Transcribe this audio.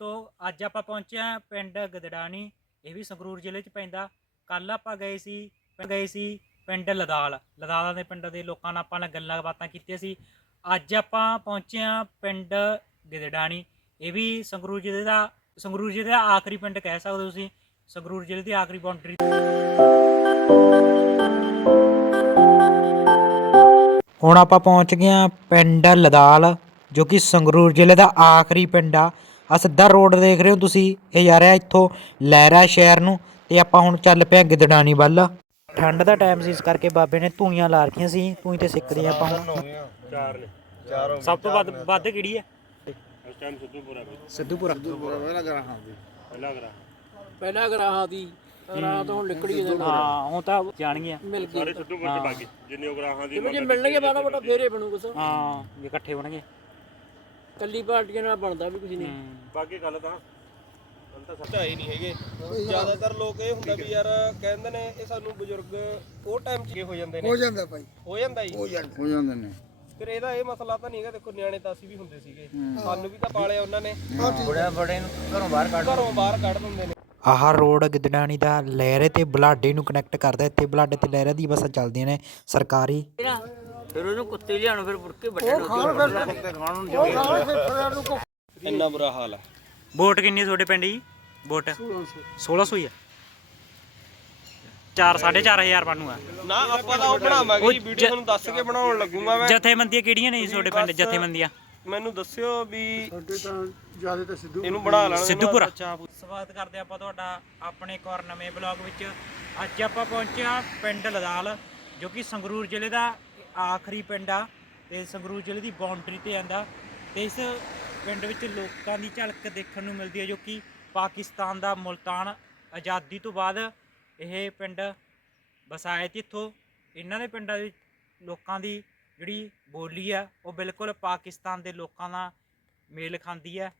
ਦੋਸਤੋ ਅੱਜ ਆਪਾਂ ਪਹੁੰਚੇ ਹਾਂ ਪਿੰਡ ਗਦੜਾਣੀ, ਇਹ ਵੀ ਸੰਗਰੂਰ ਜ਼ਿਲ੍ਹੇ 'ਚ ਪੈਂਦਾ। ਕੱਲ ਆਪਾਂ ਗਏ ਸੀ ਗਏ ਸੀ ਪਿੰਡ ਲਦਾਲ। ਲਦਾਲਾਂ ਦੇ ਪਿੰਡ ਦੇ ਲੋਕਾਂ ਨਾਲ ਆਪਾਂ ਨਾਲ ਗੱਲਾਂ ਬਾਤਾਂ ਕੀਤੀਆਂ ਸੀ। ਅੱਜ ਆਪਾਂ ਪਹੁੰਚੇ ਹਾਂ ਪਿੰਡ ਗਦੜਾਣੀ। ਇਹ ਵੀ ਸੰਗਰੂਰ ਜ਼ਿਲ੍ਹੇ ਦਾ, ਸੰਗਰੂਰ ਜ਼ਿਲ੍ਹੇ ਦਾ ਆਖਰੀ ਪਿੰਡ ਕਹਿ ਸਕਦੇ ਹੋ ਤੁਸੀਂ। ਸੰਗਰੂਰ ਜ਼ਿਲ੍ਹੇ ਦੀ ਆਖਰੀ ਬਾਉਂਡਰੀ ਹੁਣ ਆਪਾਂ ਪਹੁੰਚ ਗਏ ਹਾਂ ਪਿੰਡ ਲਦਾਲ, ਜੋ ਕਿ ਸੰਗਰੂਰ ਜ਼ਿਲ੍ਹੇ ਦਾ ਆਖਰੀ ਪਿੰਡ ਆ। ਆ ਸਿੱਧਾ ਰੋਡ ਦੇਖ ਰਹੇ ਹੋ ਤੁਸੀਂ ਇਹ ਜਾ ਰਿਹਾ ਇੱਥੋਂ ਲਹਿਰਾ ਸ਼ਹਿਰ ਨੂੰ ਤੇ ਆਪਾਂ ਹੁਣ ਚੱਲ ਪਿਆ ਗਿੱਦੜਾਣੀ ਵੱਲ। ਠੰਡ ਦਾ ਟਾਈਮ ਸੀ ਇਸ ਕਰਕੇ ਬਾਬੇ ਨੇ ਧੂਈਆਂ ਲਾ ਰੱਖੀਆਂ ਸੀ ਧੂਈ ਤੇ ਸਿੱਕਦੇ ਆਪਾਂ ਹੁਣ। ਚਾਰ ਨੇ ਚਾਰ ਸਭ ਤੋਂ ਵੱਧ ਵੱਧ ਕਿਹੜੀ ਹੈ? ਇਸ ਟਾਈਮ ਸਿੱਧੂਪੁਰਾ ਸਿੱਧੂਪੁਰਾ। ਪਹਿਲਾਂ ਕਰਾਂ ਦੀ। ਪਹਿਲਾ ਗਰਾ ਪਹਿਲਾਂ ਗਰਾਹਾਂ ਦੀ ਰਾਤ ਹੁਣ ਨਿਕੜੀ ਜਾਂਦੇ ਹਾਂ। ਹੁਣ ਤਾਂ ਜਾਣਗੀਆਂ। ਮਿਲ ਗਏ ਸਾਰੇ ਸਿੱਧੂਪੁਰ ਚ ਬਾਗੀ ਜਿੰਨੇ ਉਗਰਾਹਾਂ ਦੀ ਜੇ ਮਿਲਣਗੇ ਬਾਣਾ ਬਟਾ ਫੇਰੇ ਬਣੂ ਕੁਛ ਹਾਂ ਜੇ ਇਕੱਠੇ ਹੋਣਗੇ। ਕੱਲੀ ਪਾਰਟੀਆਂ ਨਾਲ ਬਣਦਾ ਵੀ ਕੁਝ ਨਹੀਂ। ਬਾਕੀ ਗੱਲ ਤਾਂ ਢਾਈ ਨਹੀਂ ਹੈਗੇ। ਜ਼ਿਆਦਾਤਰ ਲੋਕ ਇਹ ਹੁੰਦਾ ਵੀ ਯਾਰ ਕਹਿੰਦੇ ਨੇ ਇਹ ਸਾਨੂੰ ਬਜ਼ੁਰਗ ਉਹ ਟਾਈਮ 'ਚ ਹੋ ਜਾਂਦੇ ਨੇ। ਹੋ ਜਾਂਦਾ ਭਾਈ। ਹੋ ਜਾਂਦਾ ਜੀ। ਹੋ ਜਾਂਦਾ। ਹੋ ਜਾਂਦੇ ਨੇ। ਫਿਰ ਇਹਦਾ ਇਹ ਮਸਲਾ ਤਾਂ ਨਹੀਂ ਹੈਗਾ ਦੇਖੋ ਨਿਆਣੇ ਤਾਂ ਅਸੀਂ ਵੀ ਹੁੰਦੇ ਸੀਗੇ। ਸਾਨੂੰ ਵੀ ਤਾਂ ਪਾਲਿਆ ਉਹਨਾਂ ਨੇ। ਬੜਿਆ ਬੜੇ ਨੂੰ ਘਰੋਂ ਬਾਹਰ ਕੱਢ ਘਰੋਂ ਬਾਹਰ ਕੱਢ ਦਿੰਦੇ ਨੇ। ਆਹ ਰੋਡ ਗਿੱਦੜਾਣੀ ਦਾ ਲਹਿਰੇ ਤੇ ਬਲਾਡੇ ਨੂੰ ਕਨੈਕਟ ਕਰਦਾ ਇੱਥੇ ਬਲਾਡੇ ਤੇ ਲਹਿਰੇ ਦੀ ਬੱਸਾਂ ਚੱਲਦੀਆਂ ਨੇ। ਸਰਕਾਰੀ ਫਿਰ ਉਹਨੂੰ ਕੁੱਤੇ ਲਿਆਉਣ ਫਿਰ ਮੁੜ ਕੇ ਵੱਡੇ ਇੰਨਾ ਬੁਰਾ ਹਾਲ ਹੈ ਵੋਟ ਕਿੰਨੀ ਤੁਹਾਡੇ ਪਿੰਡ ਜੀ? ਵੋਟ? 1600 ਹੀ ਆ। 4 4500 ਬਣੂਗਾ ਨਾ ਆਪਾਂ ਤਾਂ ਉਹ ਬਣਾਵਾਂਗੇ ਜੀ ਵੀਡੀਓ ਤੁਹਾਨੂੰ ਦੱਸ ਕੇ ਬਣਾਉਣ ਲੱਗੂਗਾ ਮੈਂ। ਜਥੇਬੰਦੀਆਂ ਕਿਹੜੀਆਂ ਨੇ ਜੀ ਤੁਹਾਡੇ ਪਿੰਡ ਜਥੇਬੰਦੀਆਂ? ਮੈਨੂੰ ਦੱਸਿਓ ਵੀ ਤਾਂ ਜ਼ਿਆਦਾ ਤਾਂ ਸਿੱਧੂ ਇਹਨੂੰ ਬਣਾ ਲੈਣਾ। ਸਿੱਧੂਪੁਰਾ। ਸਵਾਗਤ ਕਰਦੇ ਆਪਾਂ ਤੁਹਾਡਾ ਆਪਣੇ ਇੱਕ ਹੋਰ ਨਵੇਂ ਬਲੌਗ ਵਿੱਚ। ਅੱਜ ਆਪਾਂ ਪਹੁੰਚੇ ਹਾਂ ਪਿੰਡ ਲਦਾਲ ਜੋ ਕਿ ਸੰਗਰੂਰ ਜ਼ਿਲ੍ਹੇ ਦਾ ਆਖਰੀ ਪਿੰਡ ਆ ਤੇ ਸੰਗਰੂਰ ਜ਼ਿਲ੍ਹੇ ਦੀ ਬਾਉਂਡਰੀ ਤੇ ਆਂਦਾ। ਤੇ ਇਸ ਪਿੰਡ ਵਿੱਚ ਲੋਕਾਂ ਦੀ ਝਲਕ ਦੇਖਣ ਨੂੰ ਮਿਲਦੀ ਹੈ ਜੋ ਕਿ ਪਾਕਿਸਤਾਨ ਦਾ ਮੁਲਤਾਨ ਆਜ਼ਾਦੀ ਤੋਂ ਬਾਅਦ ਇਹ ਪਿੰਡ ਵਸਾਇਆ ਸੀ। ਇੱਥੋਂ ਇਹਨਾਂ ਦੇ ਪਿੰਡਾਂ ਦੇ ਵਿੱਚ ਲੋਕਾਂ ਦੀ ਜਿਹੜੀ ਬੋਲੀ ਆ, ਉਹ ਬਿਲਕੁਲ ਪਾਕਿਸਤਾਨ ਦੇ ਲੋਕਾਂ ਨਾਲ ਮੇਲ ਖਾਂਦੀ ਹੈ